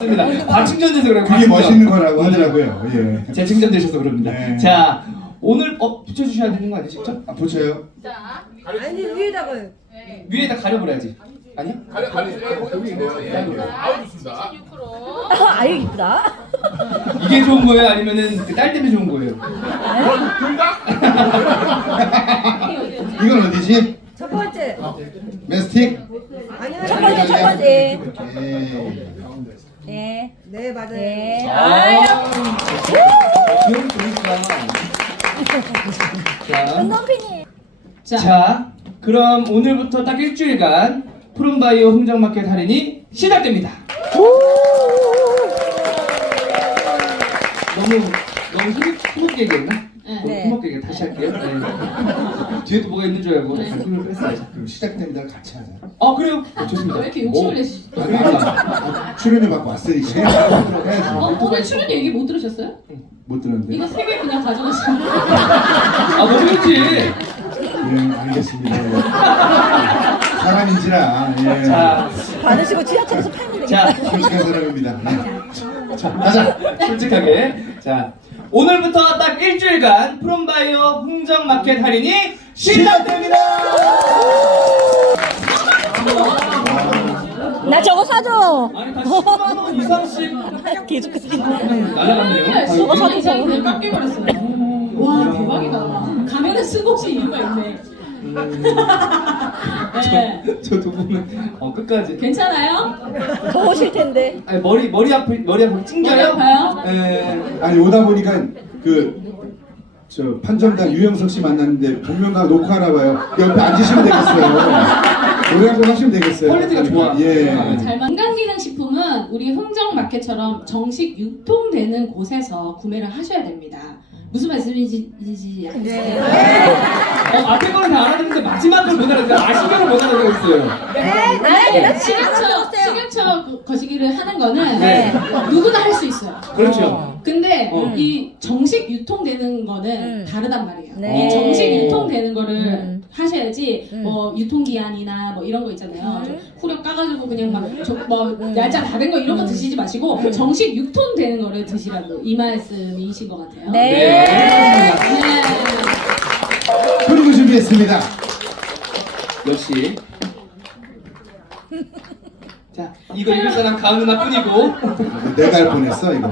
맞습니다. 다 충전돼서 그래요. 그게 멋있는 거라고 하더라고요. 예. 제 충전되셔서 그럽니다. 네. 자, 오늘 어 붙여주셔야 되는 거 아니에요, 직접? 아, 붙여요? 자, 아니 위에다가 네. 위에다 가려버려야지. 아니야? 가려 가려 있네요. 예. 아우 좋습니다. 76%. 아유 이쁘다. 이게 좋은 거예요? 아니면은 그딸 때문에 좋은 거예요? 이건 어디지? 첫 번째. 메스틱? 아니요. 첫 번째 첫 번째. 예. 네. 네 맞아요. 네. 네. 아유. 좋으니까. 자, 은동핀이. 자, 그럼 오늘부터 딱 일주일간 푸른바이오 흥정마켓 할인이 시작됩니다. 너무 너무 흐뭇, 흐뭇게 얘기했나? 네. 네. 흐뭇게 얘기 다시 할게요. 네. 뒤에도 뭐가 있는 줄 알고 힘을 뺐어요. 그럼 시작됩니다. 같이 하자. 아 그래요? 좋습니다. 왜 이렇게 욕심을 오. 내시죠? 아니, 아니, 출연료 받고 왔으니까 해야지. 어, 오늘 출연 얘기 못 들으셨어요? 못 들었는데. 이거 세개 그냥 가져가시면 아 너무했지. 예, 알겠습니다. 예. 사람인지라. 예. 자, 받으시고 지하철에서 팔면 되겠다. 자, 솔직한 사람입니다. 예. 자, 가자. 솔직하게. 자, 오늘부터 딱 일주일간 프롬바이오 흥정마켓 할인이 시작됩니다. 나 저거 사줘. 아니 다 10만 원 이상씩 계속 그 날아갔네요. 저거 사줘, 저거. 깎여버렸어요. 와 대박이다. 가면에 쓴 곳이 이유가 있네. 네. 저 두 분은 어, 끝까지. 괜찮아요? 더우실 텐데. 아니 머리 머리 아프 머리 아프 찡겨요? 아파요? 예. 아니 오다 보니까 그 저 판정당 유영석 씨 만났는데 복면가 녹화하나 봐요. 옆에 앉으시면 되겠어요. 노래 한번 하시면 되겠어요. 퀄리티가 좋아. 예. 잘 건강기능식품은 우리 흥정마켓처럼 정식 유통되는 곳에서 구매를 하셔야 됩니다. 무슨 말씀인지 아시죠? 네. 어, 앞에 거는 다 알아듣는데 마지막 걸 못 알아듣어요. 아시경을 못 알아듣겠어요. 네, 식약처, 식약처 그 거시기를 하는 거는 네. 누구나 할 수 있어요. 그렇죠. 근데 어. 이 정식 유통되는 거는 음. 다르단 말이에요. 네. 이 정식 유통되는 거를 음. 하셔야지 음. 뭐 유통기한이나 뭐 이런 거 있잖아요. 음. 좀 후렴 까가지고 그냥 막뭐 얄짤 다된거 이런 거 드시지 마시고 정식 유통되는 거를 드시라고 이 말씀이신 것 같아요. 네. 네. 네. 그리고 준비했습니다. 역시. 자, 이거 읽을 사람 가은 누나뿐이고. 내가 할 뻔했어 이거.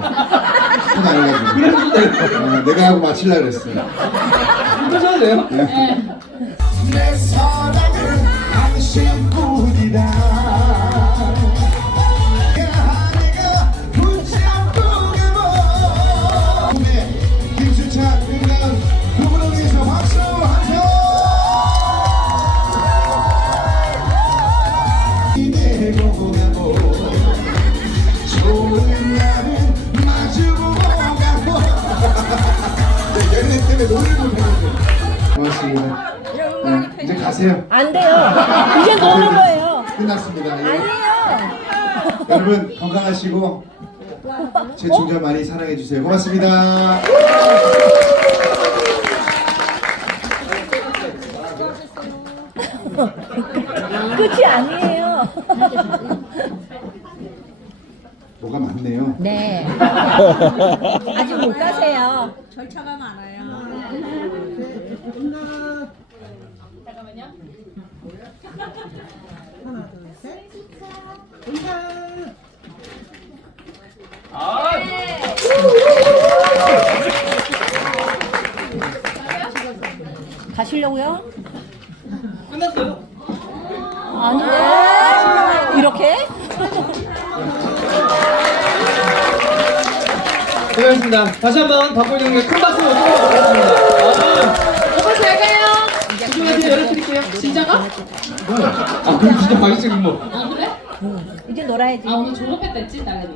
손안 해가지고. 어, 내가 하고 마칠라 그랬어. 읽으셔도 돼요. 네. 내 사랑은 당신뿐이다. 때문에 고맙습니다 네, 이제 가세요 안 돼요. 이제 노는 거예요. 끝났습니다 예. 아니에요. 여러분 건강하시고 제 충전 많이 사랑해 주세요. 고맙습니다. 끝이 아니에요. 뭐가 많네요. 네. 아직 못 가세요. 절차가 많아요. 잠깐만요. 아, 가시려고요? 끝났어요. 아닌데. 이렇게? 고맙습니다. 다시 한번 박보영의 큰 박수 부탁드리겠습니다. 오빠 잘 가요. 조심하세요. 열어드릴게요. 진짜가? 아, 그럼 진짜 맛있지, 뭐. 아 그래? 이제 놀아야지. 아 오늘 졸업했댔지 딸내미.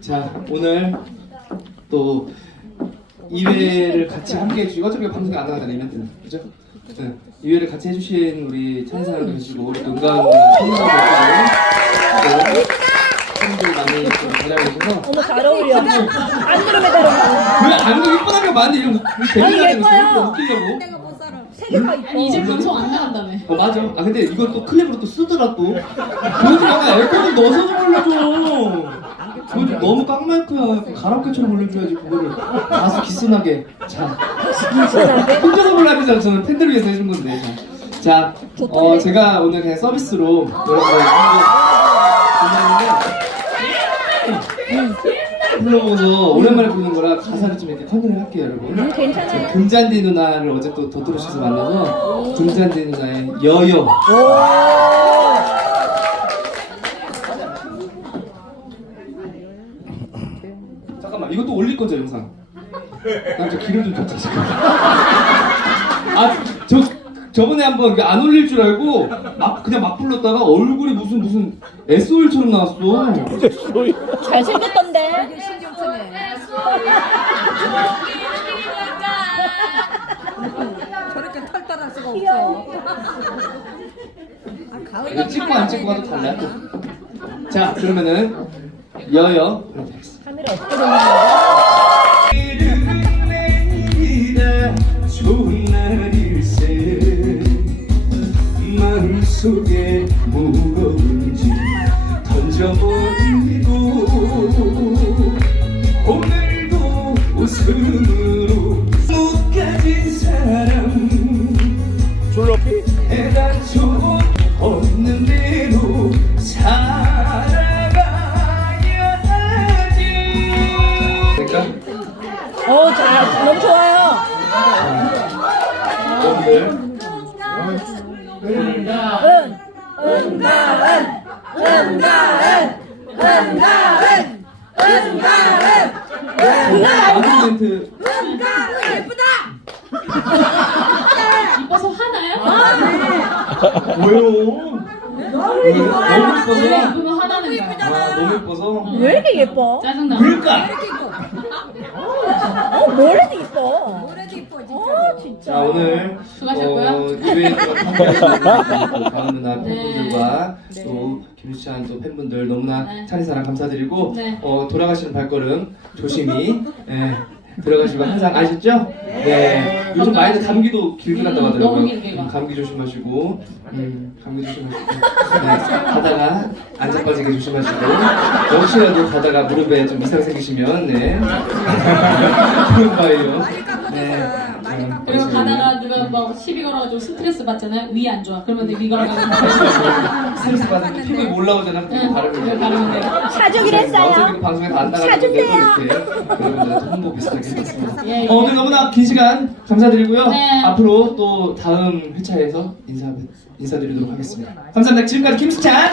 자, 오늘 또 2회를 같이 함께 해주시고, 어차피 방송에 안 나가잖아요, 이벤트는. 그죠? 네. 2회를 같이 해주신 우리 찬사도 계시고, 우리 선수도 계시고, 또 팬들 많이 좀 계셔서. 어머 잘 어울려. 안 그러면 다른 왜 아무도 이쁘다고 많은데 이런 거 아니, 거 예뻐요. 웃기려고? 세개 다 이뻐. 아니 이제 방송 안 나간다며. 어 맞아. 아 근데 이건 또 클립으로 또 쓰더라 또. 그러지 마. 에어컨 넣어서 좀 올려줘. 그거 너무 깡마이크야. 가라오케처럼 불러줘야지 그거를 가수 기스나게. 자, 혼자서 불러야 되잖아. 저는 팬들을 위해서 해준 건데. 자, 자 어, 제가 오늘 그냥 서비스로 여러분 불러보고서 오랜만에 부르는 거라 가사를 좀 이렇게 컨트롤 할게요, 여러분. 음, 괜찮아요. 금잔디 누나를 어제 또 더들으셔서 만나서 금잔디 누나의 여여. 잠깐만, 이것도 올릴 거죠, 영상? 난저 기름 좀 줬자, 지금. 아, 저, 저번에 한번 이게 안 올릴 줄 알고 막, 그냥 막 불렀다가 얼굴이 무슨, 무슨 SOL처럼 나왔어. 잘생겼던데. 수가 없어. 아, 가을 이거 찍고 안 찍고 가도 달라요. 또. 자, 그러면은 여여. 카메라 어떻게 돌리는 거야? 내일이다 좋은 날일세 마음속에 여러분들 은, 은가은, 은가은, 은가은, 은가은. 마지막 멘트 이뻐서 화나요? 뭐요? 너무 예뻐서 원래 이쁘면 화나는 거야. 아, 너무 예뻐서 왜 이렇게 예뻐? 짜증나. 그러니까 어, 뭘 이렇게 예뻐? 노래도 이뻐 진짜. 어, 진짜. 자 오늘 수고하셨고요. 어, 함께하신 가은 누나 네. 팬분들과 또 김유찬 또 팬분들 너무나 네. 찬이 사랑 감사드리고 네. 어, 돌아가시는 발걸음 조심히 예, 들어가시고 항상 아시죠? 네. 요즘 많이들 감기도 길게 난다고 음, 하더라고요. 너무 길게 가. 음, 감기 조심하시고 음, 감기 조심하시고 네, 가다가 안 자빠지게 조심하시고 혹시라도 가다가 무릎에 좀 이상 생기시면 네 그런 거예요. 네. 많이 깎아서. 그리고 가다가 누가 뭐 시비 걸어가지고 스트레스 받잖아요. 위 안 좋아. 그러면 위 걸어가지고 스트레스 받으면 피부에 못 올라오잖아. 응, 바르면 바르면 돼요. 사주기로 했어요. 어차피 방송에 다안 나가는데 이렇게 여러분들한테 홍보 비슷하게 해봤습니다. 예, 예. 어, 오늘 너무나 긴 시간 감사드리고요. 네. 앞으로 또 다음 회차에서 인사 인사드리도록 하겠습니다. 감사합니다. 지금까지 김수찬.